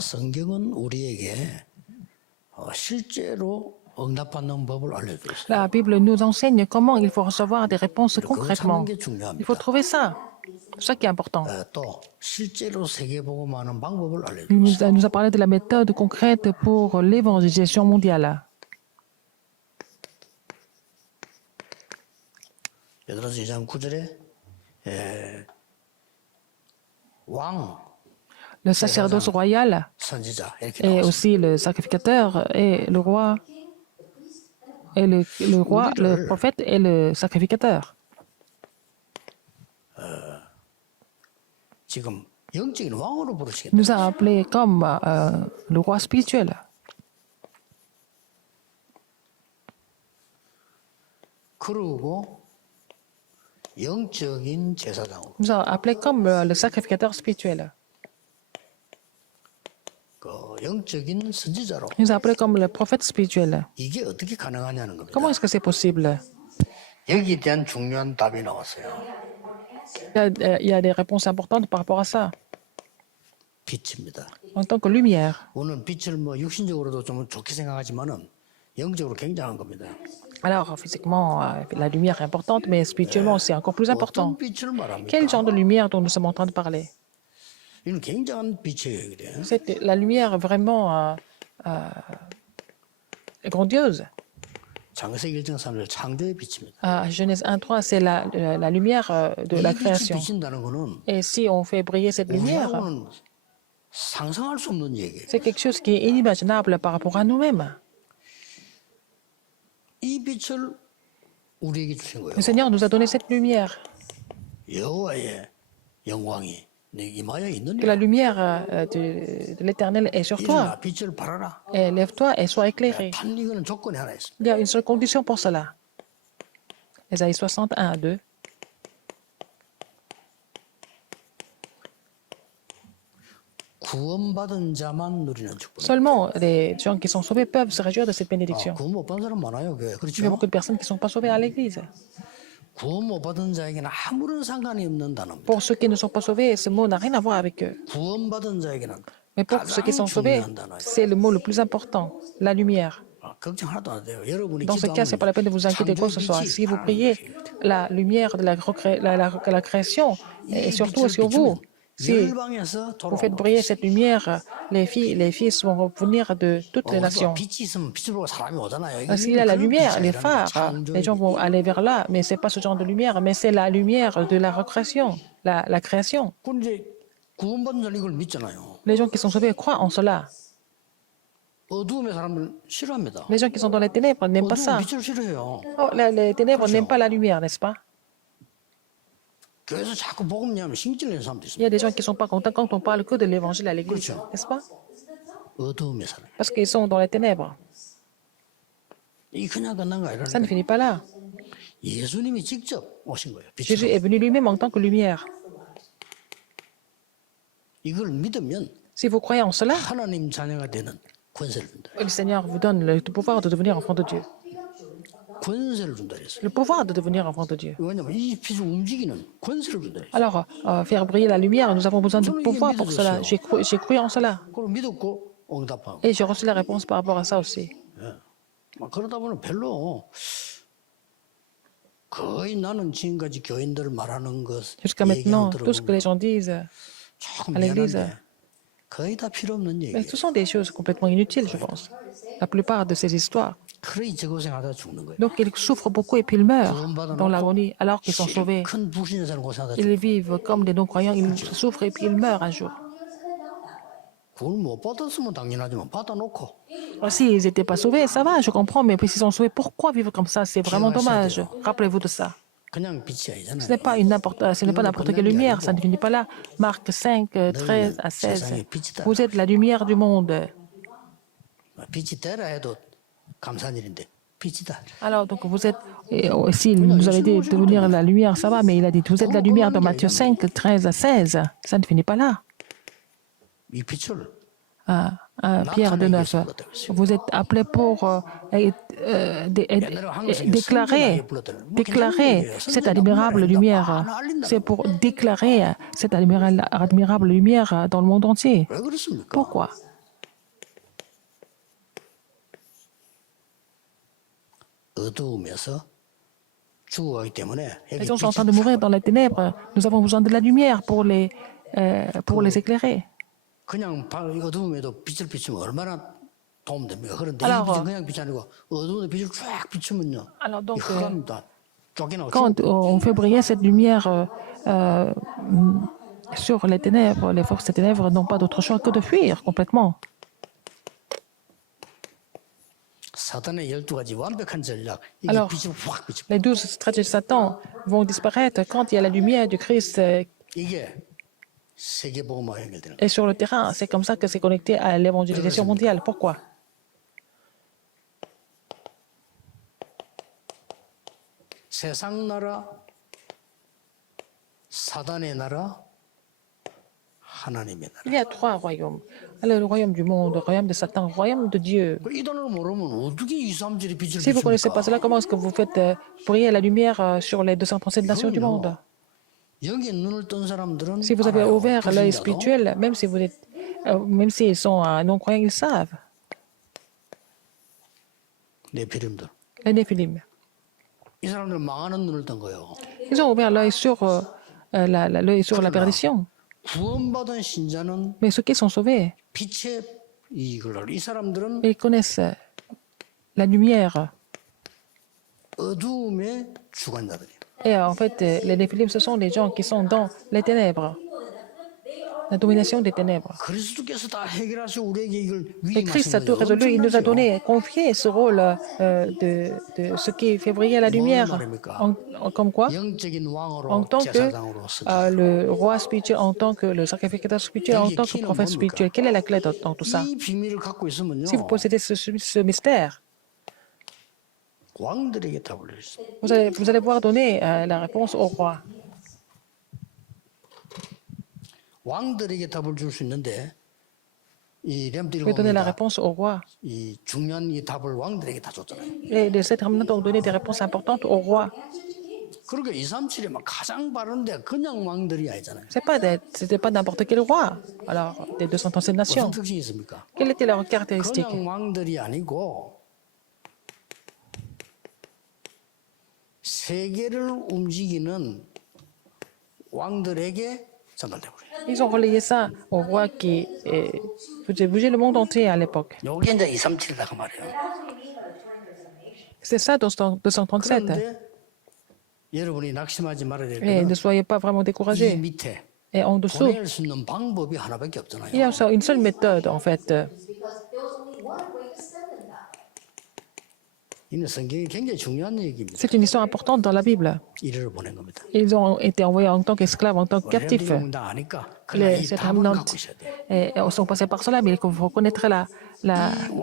성경은 우리에게 실제로 응답받는 법을 알려주고 있어요. La Bible nous enseigne comment il faut recevoir des réponses 그거 찾는 concrètement. 게 Il 중요합니다. faut trouver ça. C'est ça qui est important. 또 실제로 세계복음하는 방법을 Il 알려주고 nous 있어요. a, nous a parlé de la méthode concrète pour l'évangélisation mondiale. 베드로서 2장 9절에 왕, Le sacerdoce royal 선지자 이렇게 et 나왔어요. aussi le sacrificateur et le roi. Et le roi, le prophète et le sacrificateur. 지금 영적인 왕으로 부르시겠다. Il nous a appelés comme le roi spirituel. 그러고 영적인 제사장으로 Il nous a appelés comme le sacrificateur spirituel. 그 영적인 선지자로 Il nous a appelés comme le prophète spirituel. 이게 어떻게 가능하냐는 겁니다. Comment est-ce que c'est possible? 여기에 대한 중요한 답이 나왔어요. Il y a des réponses importantes par rapport à ça. 빛입니다. En tant que lumière. 우리는 빛을 뭐 육신적으로도 좀 좋게 생각하지만은 영적으로 굉장한 겁니다. Alors, physiquement, la lumière est importante, mais spirituellement, c'est encore plus important. 어떤 빛을 말합니까? Quel genre de lumière dont nous sommes en train de parler? 이는 굉장한 빛이에요, 그래. C'est la lumière vraiment grandiose. 창세기 1장 3절 창조의 빛입니다. Genèse 1.3, c'est la lumière de la 이 빛이 création. 비친다는 거는 Et si on fait briller cette lumière, 우리하고는 상상할 수 없는 얘기예요. c'est quelque chose qui est inimaginable par rapport à nous-mêmes. 이 빛을 우리에게 주신 거예요. Le Seigneur nous a donné cette lumière. 여호와의 영광이 내 이마에 Que 있느니라. la lumière de l'Éternel est sur toi. 일어나 빛을 발하라. Et lève-toi et sois éclairé. 단 이거는 조건이 하나 있습니다. Il y a une seule condition pour cela. Ésaïe 61, 2. 구원받은 자만 누리는 축복. Seulement les gens qui sont sauvés peuvent se réjouir de cette bénédiction. 구원 못 받은 사람 많아요, 교회. Il y a 그렇죠? beaucoup de personnes qui ne sont pas sauvées à l'église. 구원 못 받은 자에게는 아무런 상관이 없는 단어입니다. Pour ceux qui ne sont pas sauvés, ce mot n'a rien à voir avec eux. 구원받은 자에게는 Mais pour ceux qui sont sauvés, 중요한 단어예요. c'est le mot le plus important, la lumière. 걱정 하나도 안 돼요. 여러분이 Dans ce cas, ce n'est pas la peine de vous inquiéter quoi que ce soit. Si vous priez, la lumière de la création est surtout sur vous. Si 열방에서 vous faites 돌아오는 briller cette lumière, les fils vont venir de toutes les nations. 빛이 있으면 빛을 보고 사람이 오잖아요. S'il y a la 그런 lumière, 빛이 les 아니라 phares, 창조의 les gens vont aller vers là, mais ce n'est pas ce genre de lumière, mais c'est la lumière de la recréation, la création. 그건 이제 구원받은 자는 이걸 믿잖아요. Les gens qui sont sauvés croient en cela. 어두움의 사람들은 싫어합니다. Les gens qui sont dans les ténèbres n'aiment pas ça. 어두운 빛을 싫어해요. Oh, les ténèbres n'aiment pas la lumière, n'est-ce pas? 교회에서 자꾸 복음 얘기하면 신기질 내는 사람도 Il y 있습니다. a des gens qui ne sont pas contents quand on parle que de l'évangile à l'église, n'est-ce pas? 어두움의 사람. Parce qu'ils sont dans les ténèbres. 이 그냥 끝난 거 아니라 Ça ne finit pas là. 예수님이 직접 오신 거예요. Jésus 빛으로. est venu lui-même en tant que lumière. 이걸 믿으면 Si vous croyez en cela, 하나님 자녀가 되는 권세를 준다. le Seigneur vous donne le pouvoir de devenir enfant de Dieu. 권세를 준다 그랬어요. Le pouvoir de devenir enfant de Dieu. 왜냐면 이 빛을 움직이는 권세를 준다 그랬어요. Alors, faire briller la lumière, nous avons besoin de pouvoir pour cela. J'ai cru en cela. 그걸 믿었고 응답하고. Et j'ai reçu la réponse par rapport à ça aussi. 그러다 보면 별로 거의 나는 지금까지 교인들 말하는 것 Jusqu'à maintenant, tout ce que les 들어보면 gens disent, 조금 à l'église. 미안한데 거의 다 필요 없는 mais 얘기예요. ce sont des choses complètement inutiles, je pense. La plupart de ces histoires. 그래 저 고생하다 죽는 거예요. Donc, ils souffrent beaucoup et puis ils meurent dans l'agonie alors qu'ils sont sauvés. 큰 불신자는 고생하다 죽는 Ils vivent comme des non-croyants, ils souffrent et puis ils meurent un jour. 그걸 못 받았으면 당연하지만 받아놓고 S'ils n'étaient pas sauvés, ça va, je comprends, mais s'ils sont sauvés, pourquoi vivre comme ça? C'est vraiment dommage. Rappelez-vous de ça. 그냥 빛이 Ce 아니잖아요. n'est pas n'importe quelle lumière, ça ne finit pas là. Marc 5, 13 à 16. Vous êtes la lumière du monde. 빛이 되라 해도 감사한 일인데 빛이다. Alors, donc, vous êtes, s'il nous avait dit de devenir la lumière, ça va, mais il a dit, vous êtes la lumière dans Matthieu 5, 13 à 16. Ça ne finit pas là. 이 빛을 Pierre 2,9. Vous êtes appelés pour déclarer cette admirable lumière. C'est pour déclarer cette admirable lumière dans le monde entier. 왜 그렇습니까? Pourquoi? 어두움에서 죽어가기 때문에 Les gens sont en train de mourir dans les ténèbres. Nous avons besoin de la lumière pour les éclairer. 그냥 어두움에도 빛을 비추면 얼마나 도움됩니까? 그런데 이 Alors, 빛은 그냥 빛이 아니고 어두운데 빛을 쫙 비추면요. Alors donc, 흑암다 쫓겨나고 quand on fait briller cette lumière sur les ténèbres, les forces des ténèbres n'ont pas d'autre choix que de fuir complètement. 사단의 12가지 완벽한 전략 이게 Alors, 빛을 확 비추. Les 12 stratégies de Satan vont disparaître quand il y a la lumière du Christ 이게 세계복음화와 연결되는 거예요. est sur le terrain. C'est comme ça que c'est connecté à l'évangélisation mondiale. Pourquoi? 세상 나라, 사단의 나라, 하나님의 나라. Il y a 3 royaumes. Alors, le royaume du monde, le royaume de Satan, le royaume de Dieu. 이 단어를 모르면 어떻게 237이 빛을 Si vous ne connaissez pas 비춥니까? cela, comment est-ce que vous faites briller la lumière sur les 237 nations du monde? 여기 눈을 뜬 사람들은 Si vous avez 알아요. ouvert l'œil 불신자도. spirituel, même si vous êtes, même s'ils sont non-croyants, ils savent. 네피림들. Les Néphilim. 이 사람들은 망하는 눈을 뜬 거예요. Ils ont ouvert l'œil sur la perdition. 구원받은 신자는 Mais ceux qui sont sauvés, 빛의 이걸 이 사람들은 ils connaissent la lumière. 어두움의 주관자들이에요. Et en fait, les Néphilim, ce sont les gens qui sont dans les ténèbres, la domination des ténèbres. 그리스도께서 다 해결하시고 우리에게 이걸 Et Christ a 위임하신 tout 거예요. résolu. Il nous a 엄청나죠? donné, confié ce rôle de ce qui fait briller la lumière. Comme quoi? 영적인 En 왕으로 tant que 제사장으로서 le roi spirituel, en tant que le sacrificateur spirituel, en tant que prophète spirituel. Quelle est la clé dans tout ça? 이 비밀을 갖고 있으면요 Si vous possédez ce mystère, 왕들에게 답을 줄 수 있어요. vous allez pouvoir donner la réponse au roi. 왕들에게 답을 줄 수 있는데 이 렘들 Vous pouvez donner la 봅니다. réponse au roi. 이 중요한 이 답을 왕들에게 다 줬잖아요. Et les 7 remnants ont donné des réponses importantes au roi. 그러니까 237이 막 가장 바른데 그냥 왕들이 아니잖아요. C'était pas n'importe quel roi. Alors, des 237 무슨 nations. 특징이 있습니까? Quelle était leur caractéristique? 그냥 왕들이 아니고 세계를 움직이는 왕들에게 전달돼 버려요. Ils ont relayé ça au roi qui faisait bouger le monde entier à l'époque. 요게 이제 237이라고 말이에요. C'est ça dans 237. 그런데 여러분이 낙심하지 말아야 될 Et 거는 ne soyez pas vraiment 이 découragés. 밑에 Et en dessous, 보낼 수 있는 방법이 하나밖에 없잖아요. il y a une seule méthode, en fait. because there was only one way to send them that. 이는 성경이 굉장히 중요한 얘기입니다. C'est une histoire importante dans la Bible. 이를 보낸 겁니다. Ils ont été envoyés en tant qu'esclaves, en tant que captifs. 다 아니까 그냥 이 Ces 답을 remnants 갖고 있어야 돼. sont passés par cela, mais il faut connaître la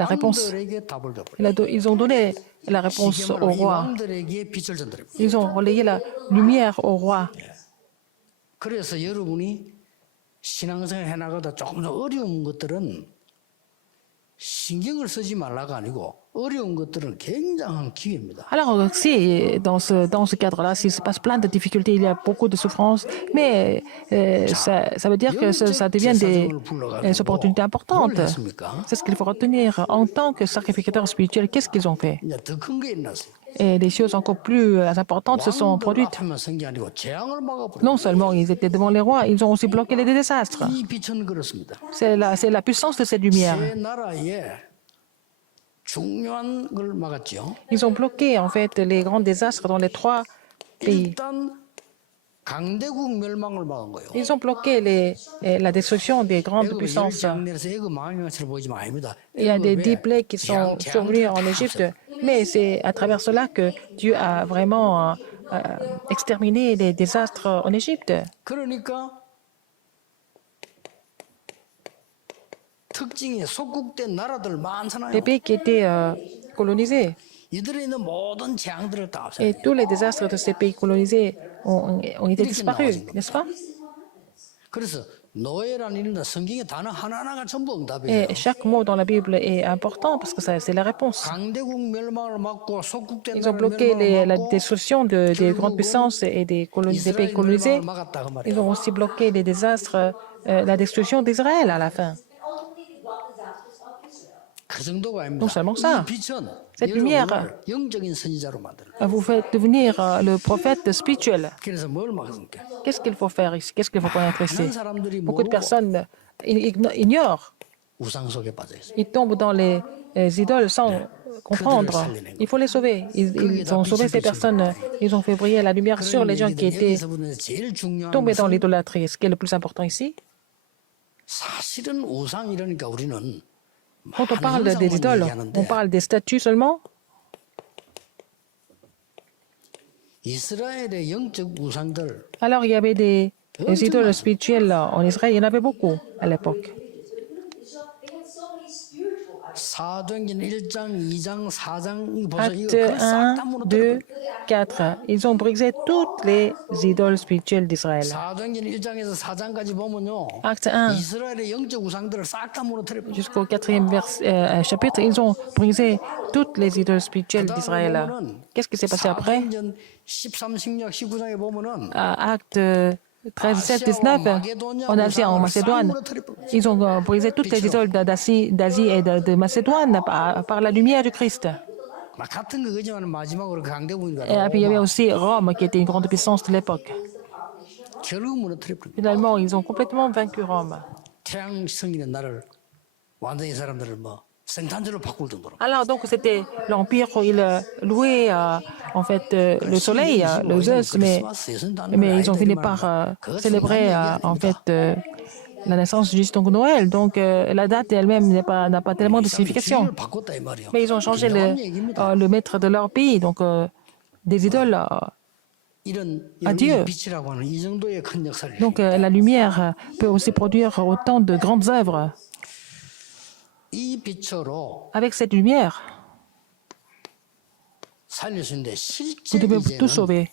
réponse. 왕들에게 답을 줘버려. Ils ont donné la réponse 쉽게 au 말하면 이 roi. 왕들에게 빛을 전달해. Ils ont relayé la lumière au roi. 그래서 여러분이 신앙생활 해나가다 조금 더 어려운 것들은 신경을 쓰지 말라가 아니고 어려운 것들은 굉장한 기회입니다. Alors, si dans ce cadre-là, s'il se passe plein de difficultés, il y a beaucoup de souffrances, mais ça veut dire que ça devient des opportunités importantes. C'est ce qu'il faut retenir. En tant que sacrificateurs spirituels, qu'est-ce qu'ils ont fait? 이제 더 큰 게 일어났어요. Et des choses encore plus importantes se sont 왕들 produites. 앞에만 선 게 아니고 재앙을 막아버려. Non seulement ils étaient devant les rois, ils ont aussi bloqué les désastres. 이 빛은 그렇습니다. C'est la puissance de cette lumière. 세 나라에 중요한 걸 막았죠. Ils ont bloqué en fait les grands désastres dans les 3 pays. 일단 강대국 멸망을 막은 거예요. Ils ont bloqué la destruction des grandes 애굽의 puissances. 열장내에서 애굽 망한 것처럼 보이지만 아닙니다. Il y a des 10 애굽에 plaies qui sont survenues en Égypte, mais c'est à travers cela que Dieu a vraiment exterminé les désastres en Égypte. 그러니까 특징이 속국된 나라들 많잖아요. Les pays qui étaient colonisés. 이들에 있는 모든 재앙들을 다 Et 없애요. tous les désastres de ces pays colonisés ont été disparus, n'est-ce pas? 그래서 노예라는 일은 성경의 단어 하나하나가 전부 응답이에요. Et chaque mot dans la Bible est important parce que c'est la réponse. 강대국 멸망을 막고 속국된 Ils ont 나라를 bloqué la 멸망을 막고 destruction des grandes puissances et des pays colonisés. 멸망을 막았다 그 Ils ont 말이에요. aussi bloqué les désastres, la destruction d'Israël à la fin. And ultimately they brought disasters of Israel. 그 정도가 아닙니다. Non seulement ça. 이 빛은 Cette lumière 여러분을 영적인 선지자로 만들어요. vous fait devenir le prophète spirituel. 그래서 뭘 막습니까? Qu'est-ce qu'il faut faire ici? Qu'est-ce qu'il faut connaître ici? 많은 사람들이 Beaucoup de 모르고 personnes ignorent. 우상 속에 빠져 있어요. Ils tombent dans les idoles sans comprendre. Il faut les sauver. Ils ont sauvé ces personnes. Ils ont fait briller la lumière sur les gens qui étaient 여기서부터 제일 중요한 tombés dans 것은 l'idolâtrie. Ce qui est le plus important ici, 사실은 우상 이러니까 우리는 quand on parle des idoles, on parle des statues seulement. 이스라엘의 영적 우상들 Alors, il y avait des idoles spirituelles en Israël. Il y en avait beaucoup à l'époque. Israel, they had so many spiritual idols. 사도행전 1장, 2장, 4장 이거 보세요. 이거 Acte 그걸 싹다 1, 무너뜨려. 2, 4. Ils ont brisé toutes les idoles spirituelles d'Israël. 사도행전 1장에서 4장까지 보면요. Acte 1 이스라엘의 영적 우상들을 싹 다 무너뜨려. jusqu'au 4e chapitre, ils ont brisé toutes les idoles spirituelles d'Israël. Qu'est-ce qui s'est passé après? 사도행전 13, 16, 19장에 보면은 À Acte 13, 17, 19, en Asie, en Macédoine, ils ont brisé toutes les idoles d'Asie et de Macédoine par la lumière du Christ. 막 같은 그거지만 마지막으로 강대국이가 Et puis il y avait aussi Rome, qui était une grande puissance de l'époque. 결국 무너뜨려 버립니다. Finalement, ils ont complètement vaincu Rome. 태양 성인의 나를 완전히 이 사람들을 뭐 생탄주로 바꿀 정도로. Alors, donc, c'était l'Empire où ils louaient en fait le soleil, le Zeus, mais ils ont fini par célébrer en fait la naissance du Jésus, donc Noël. Donc, la date elle-même n'a pas tellement de signification. 바꿨다 이 말이에요. Mais ils ont changé 중요한 얘기입니다. le maître de leur pays, donc des idoles. 이런 Dieu. 이 빛이라고 하는 이 정도의 큰 역사를. Donc, la lumière peut aussi produire autant de grandes œuvres. 이 빛으로 Avec cette lumière, 살릴 수 있는데 vous 실제 devez tout 이제는 sauver.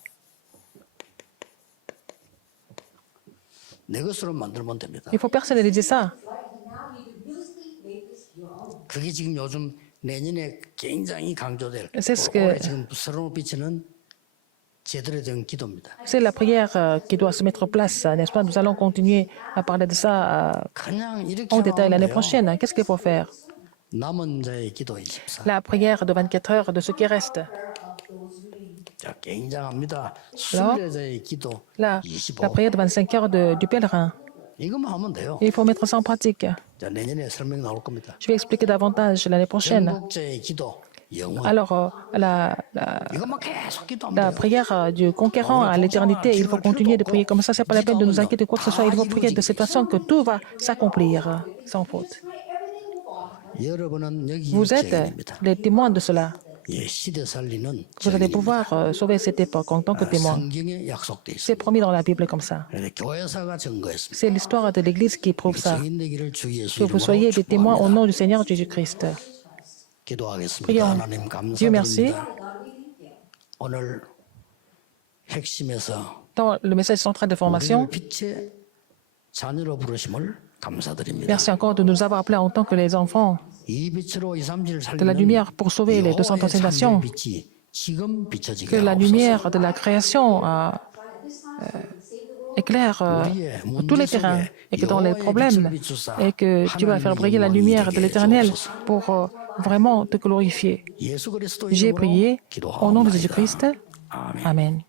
내 것으로 만들면 됩니다. Il faut personnaliser ça. Now you can really make this your own. 그게 지금 요즘 내년에 굉장히 강조될 C'est ce que- 올해 지금 서로 비치는 제대로 된 기도입니다. C'est la prière qui doit se mettre en place, n'est-ce pas? Nous allons continuer à parler de ça 그냥 이렇게 en détail l'année 하면 돼요. prochaine. Qu'est-ce qu'il faut faire? 남은 자의 기도 24. La prière de 24 heures de ceux qui restent. 자, 굉장합니다. 순례자의 기도 La 25. prière de 25 heures du pèlerin. 이것만 하면 돼요. Il faut mettre ça en pratique. 자, 내년에 설명 나올 겁니다. Je vais expliquer davantage l'année prochaine. 정복자의 기도 영원. Alors, 이것만 계속 기도하면 la 돼요. prière du conquérant à l'éternité, il faut continuer de prier comme ça. C'est pas la peine de nous inquiéter de quoi que ce soit. Il faut prier de cette façon que tout va s'accomplir sans faute. 여러분은 여기 Vous êtes 유죄인입니다. les témoins de cela. 예, 시대 살리는 Vous allez 증인입니다. pouvoir sauver cette époque en tant que témoin. 성경에 약속돼 C'est 있습니다. promis dans la Bible comme ça. 교회사가 증거했습니다. C'est l'histoire de l'Église qui prouve ça. 증인 되기를 주 예수 Que vous 이름으로 soyez des témoins au 축복합니다. nom du Seigneur Jésus-Christ. 기도하겠습니다. Prions. 하나님 Dieu merci. 감사드립니다. 오늘 핵심에서 Dans le message central de 우리를 formation, 빛의 자녀로 부르심을 감사드립니다. merci encore de nous avoir appelés en tant que les enfants 이 빛으로 2, 3질 de la 살리는 lumière pour sauver les 230 nations. 빛이 지금 비춰지게 Que la 하옵소서. lumière de la création éclaire tous les terrains et que dans les problèmes, et que tu vas faire briller la lumière de l'Éternel pour vraiment te glorifier. 예수 그리스도 J'ai 이름으로 prié au nom de 기도하옵나이다. Jésus-Christ. 아멘. Amen.